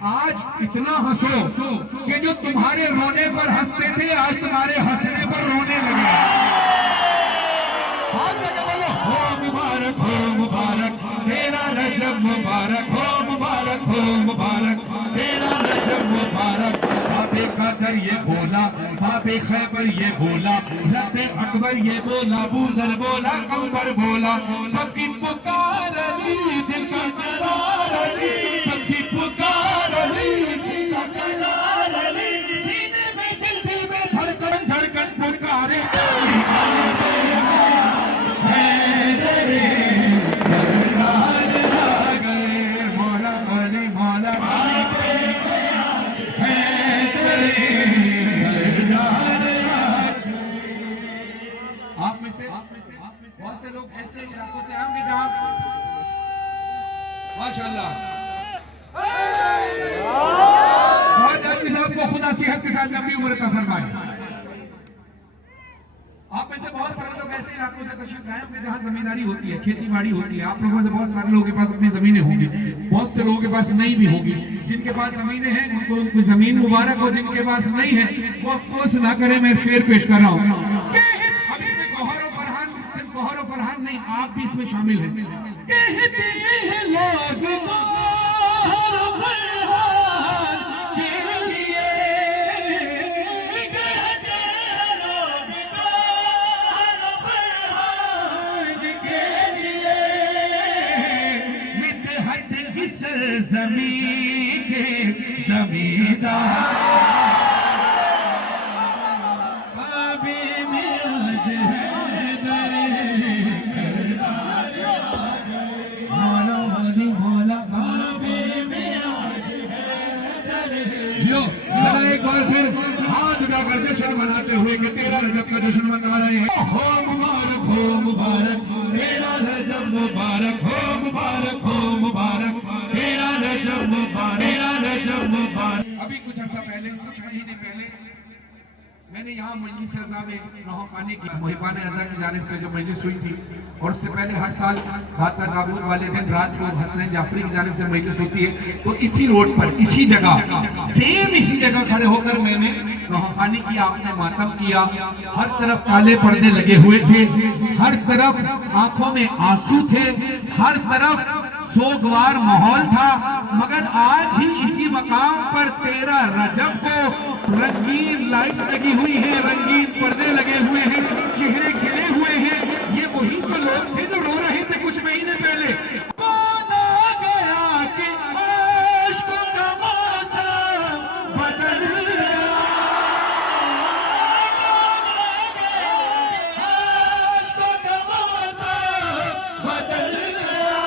आज इतना हंसो कि जो तुम्हारे रोने पर हंसते थे आज तुम्हारे हंसने पर रोने लगे। हाथ लगे बोलो हो मुबारक तेरा रजब मुबारक, हो मुबारक तेरा रजब मुबारक। बाबे कदर ये बोला, बाबे खैबर ये बोला, रब्बे अकबर ये बोला, बूजर बोला, कंबर बोला, सबकी पुकार अली, दिल का करार अली, सबकी पुकार अली, दिल का करार अली, सीने में दिल में धड़कन पुकारे बहुत से लोग ऐसे इलाकों से आएंगे जहां माशाअल्लाह बहुत अच्छी साहब को खुदा सेहत के साथ लंबी उम्र अता फरमाए। आप में से बहुत सारे लोग ऐसे इलाकों से तशरीफ लाए होंगे जहां जमींदारी होती है, खेती बाड़ी होती है। आप लोगों से बहुत सारे लोगों के पास अपनी जमीनें होंगी, बहुत से लोगों के पास नहीं भी होगी। जिनके पास जमीनें हैं उनको उनकी जमीन मुबारक हो, जिनके पास नहीं है वो अफसोस ना करें। मैं शेर पेश कर रहा हूँ, गौहर और फरहान नहीं, आप भी इसमें शामिल हैं। कहते हैं लोग गौहर और फरहान के लिए, कहते हैं लोग गौहर और फरहान के लिए, मितहत किस ज़मीं के ज़मींदार एक बार फिर हाथ उठाकर जश्न मनाते हुए कि तेरा रजब का जश्न मना रहे हैं। हो मुबारक तेरा रजब मुबारक, हो मुबारक तेरा रजब मुबारक। अभी कुछ अर्सा पहले, कुछ महीने पहले मैंने यहाँ मजलिस अज़ा में रहाखाने की मुहिबान अज़ा की जानिब से जो मजलिस हुई थी, और उससे पहले हर साल भाता नाबूद वाले दिन रात को हसनैन जाफरी की जानिब से मजलिस होती है। तो इसी रोड पर, इसी जगह, सेम इसी जगह खड़े होकर मैंने रहाखाने की, आपने मातम किया। हर तरफ काले पर्दे लगे हुए थे, हर तरफ आंखों में आंसू थे, हर तरफ सोगवार माहौल था। मगर आज ही इसी मकाम पर 13 रजब को रंगीन लाइट्स लगी हुई हैं, रंगीन पर्दे लगे हुए हैं, चेहरे खिले हुए हैं। ये वही तो लोग थे जो रो रहे थे कुछ महीने पहले। कौन आ गया कि आशिक का मौसम बदल गया, आशिक का मौसम बदल गया,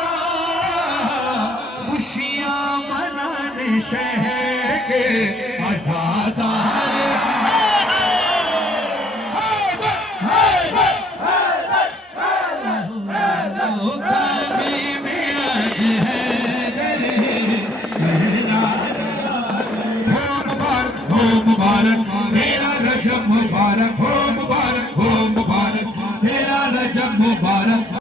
खुशियां मनाने शहर के आजादार मुबारक